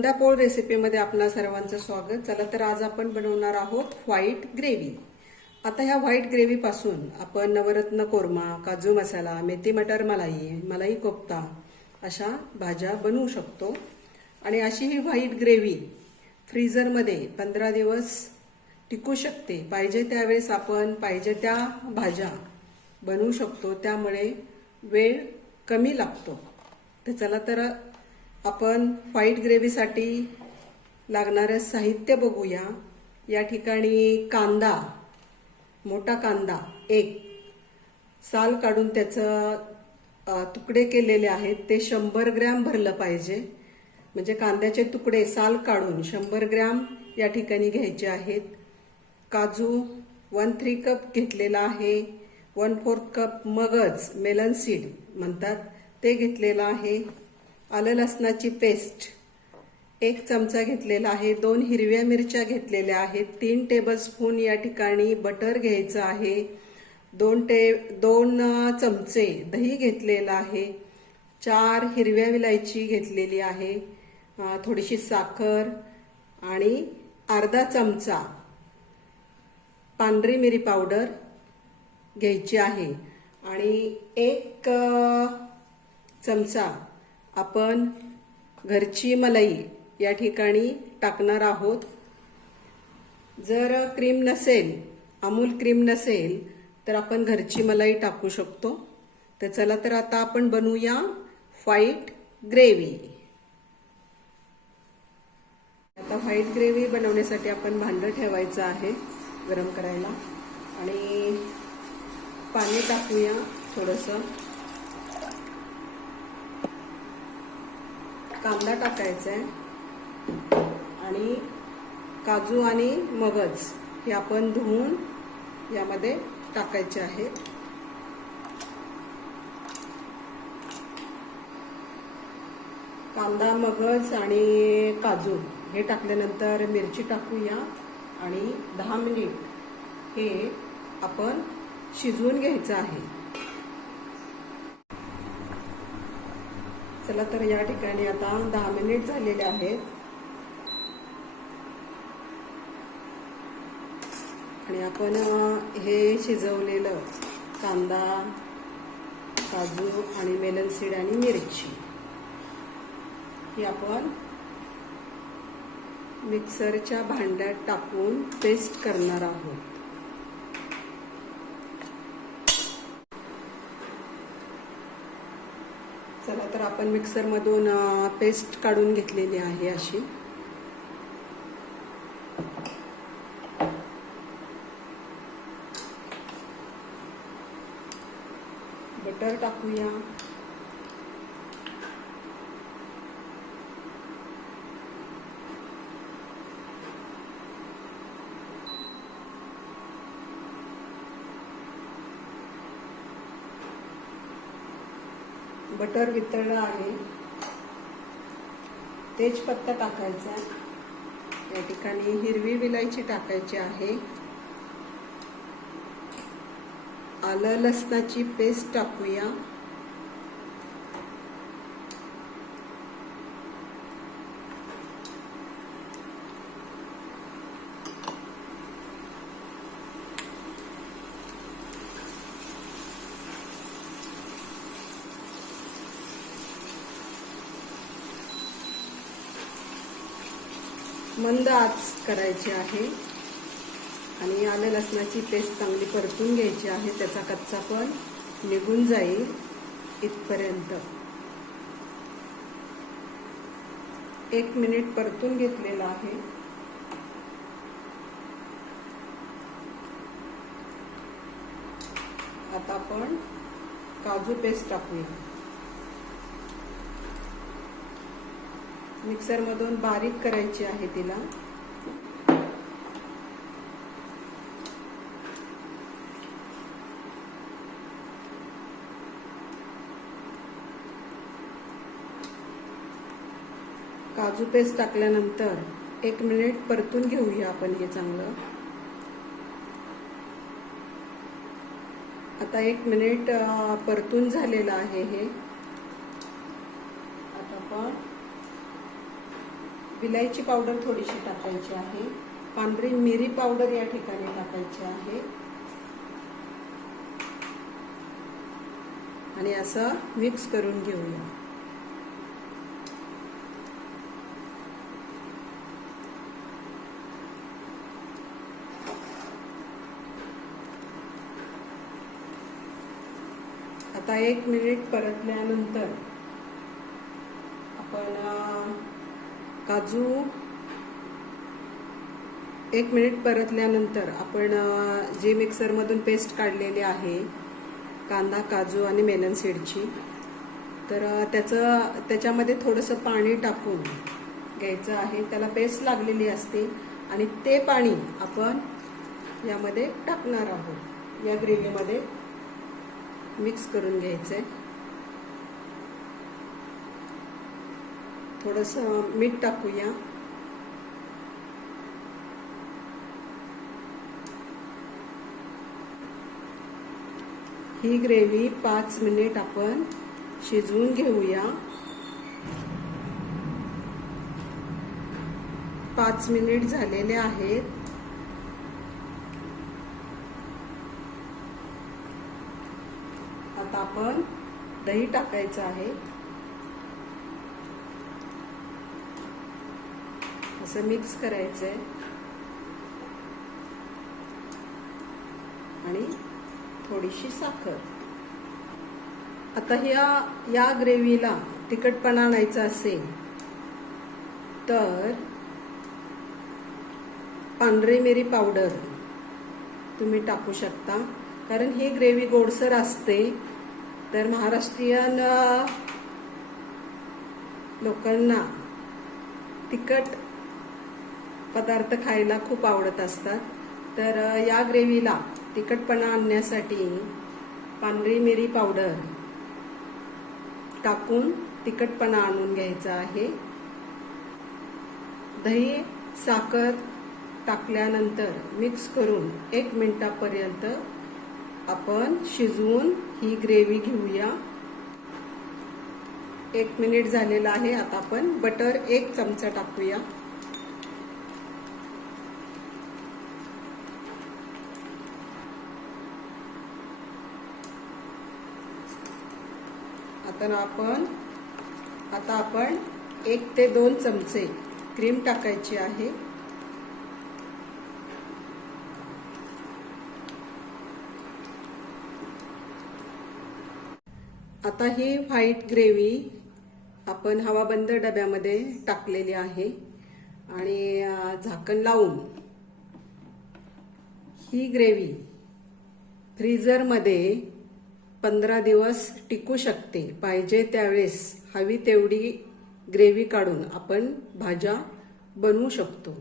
संध्या पोळ रेसिपीमध्ये आपणा सर्वांचं स्वागत. चला तर आज आपण बनवणार आहोत व्हाईट ग्रेव्ही आता ह्या व्हाईट ग्रेव्हीपासून आपण नवरत्न कोरमा काजू मसाला मेथी मटर मलाई मलाई कोफ्ता अशा भाज्या बनवू शकतो. आणि अशी ही व्हाईट ग्रेव्ही फ्रीझरमध्ये पंधरा दिवस टिकू शकते. पाहिजे त्यावेळेस आपण पाहिजे त्या भाज्या बनवू शकतो. त्यामुळे वेळ कमी लागतो. तर चला तर आपण व्हाईट ग्रेव्हीसाठी लागणारं साहित्य बघूया. या ठिकाणी कांदा मोठा कांदा एक. साल काढून त्याचं तुकडे केलेले आहेत. ते शंभर ग्रॅम भरलं पाहिजे. म्हणजे कांद्याचे तुकडे साल काढून शंभर ग्रॅम या ठिकाणी घ्यायचे आहेत. काजू वन थ्री कप घेतलेला आहे. वन फोर्थ कप मगज मेलन सीड म्हणतात. ते घेतलेलं आहे. आलं लसणाची पेस्ट. एक चमचा घेतलेला आहे दोन हिरव्या मिरच्या घेतलेल्या आहेत तीन टेबलस्पून या ठिकाणी बटर घ्यायचं आहे दोन टे दोन चमचे दही घेतलेलं आहे चार हिरव्या विलायची घेतलेली आहे थोडीशी साखर आणि अर्धा चमचा पांढरी मिरी पावडर घ्यायची आहे आणि एक चमचा आपण घरची मलाई या ठिकाणी टाकणार आहोत. जर क्रीम नसेल अमूल क्रीम नसेल तर आपण घरची मलाई टाकू शकतो. तर चला तर आता आपण बनवूया व्हाईट ग्रेव्ही आता व्हाईट ग्रेव्ही बनवण्यासाठी आपण भांडं ठेवायचं आहे गरम करायला. आणि पाणी टाकूया थोडंसं. कांदा टाकायचा आहे. आणि काजू आणि मगज हे आपण धुवून यामध्ये टाकायचे आहेत कांदा मगज आणि काजू हे टाकल्यानंतर मिरची टाकूया. आणि दहा मिनिट हे आपण शिजवून घ्यायचं आहे. चला तर या ठिकाणी आता दहा मिनिट झालेले आहेत. आणि आपण हे शिजवलेलं कांदा काजू आणि मेलन सीड आणि मिरची ही आपण मिक्सरच्या भांड्यात टाकून पेस्ट करणार आहोत चला तर आपण मिक्सरमधून पेस्ट काढून घेतलेली आहे अशी. बटर टाकूया. बटर वितळलं आहे. तेजपत्ता टाकायचा. या ठिकाणी हिरवी विलायची टाकायची आहे. आलं लसणाची पेस्ट टाकूया. मंद आच करायची आहे. आणि आलं लसणाची पेस्ट चांगली परतून घ्यायची आहे. त्याचा कच्चा पण निघून जाईल इथपर्यंत. एक मिनिट परतून घेतलेला आहे. आता आपण काजू पेस्ट टाकूया. मिक्सरमधून बारीक करायची आहे तिला. काजू पेस्ट टाकल्यानंतर एक मिनिट परतून घेऊया आपण हे चांगलं. आता एक मिनिट परतून झालेलं आहे हे आता आपण विलायची पावडर थोडीशी टाकायची आहे. पांढरी मिरी पावडर या ठिकाणी टाकायची आहे. आणि असं मिक्स करून घेऊया. आता एक मिनिट परतल्यानंतर आपण काजू एक मिनिट परतल्यानंतर आपण जे मिक्सरमधून पेस्ट काढलेली आहे कांदा काजू आणि मेलन सीडची तर त्याचं त्याच्यामध्ये थोडंसं पाणी टाकून घ्यायचं आहे. त्याला पेस्ट लागलेली असते आणि ते पाणी आपण यामध्ये टाकणार आहोत. या ग्रेव्हीमध्ये मिक्स करून घ्यायचं आहे थोडस मीठ टाकूया. ही ग्रेव्ही पाच मिनिट आपण शिजवून घेऊया. पाच मिनिट झालेले आहेत. आता आपण दही टाकायचं आहे. असं मिक्स करायचंय. आणि थोडीशी साखर. आता ह्या या ग्रेव्हीला तिखटपणा आणायचा असेल तर पांढरी मिरी पावडर तुम्ही टाकू शकता. कारण ही ग्रेव्ही गोडसर असते. तर महाराष्ट्रीयन लोकांना तिखट पदार्थ खायला खूप आवडत असतात. तर या ग्रेव्हीला तिखटपणा आणण्यासाठी पांढरी मिरी पावडर टाकून तिखटपणा आणून घ्यायचा आहे. दही साखर टाकल्यानंतर मिक्स करून एक मिनिटापर्यंत आपण शिजवून ही ग्रेव्ही घेऊया. एक मिनिट झालेला आहे आता आपण बटर एक चमचा टाकूया. तर आपण आता आपण एक ते दोन चमचे क्रीम टाकायची आहे. आता ही व्हाईट ग्रेव्ही आपण हवाबंद डब्यामध्ये टाकलेली आहे आणि झाकण लावून ही ग्रेव्ही फ्रीझरमध्ये पंधरा दिवस टिकू शकते. पाहिजे त्यावेळेस हवी तेवढी ग्रेव्ही काढून आपण भाज्या बनवू शकतो.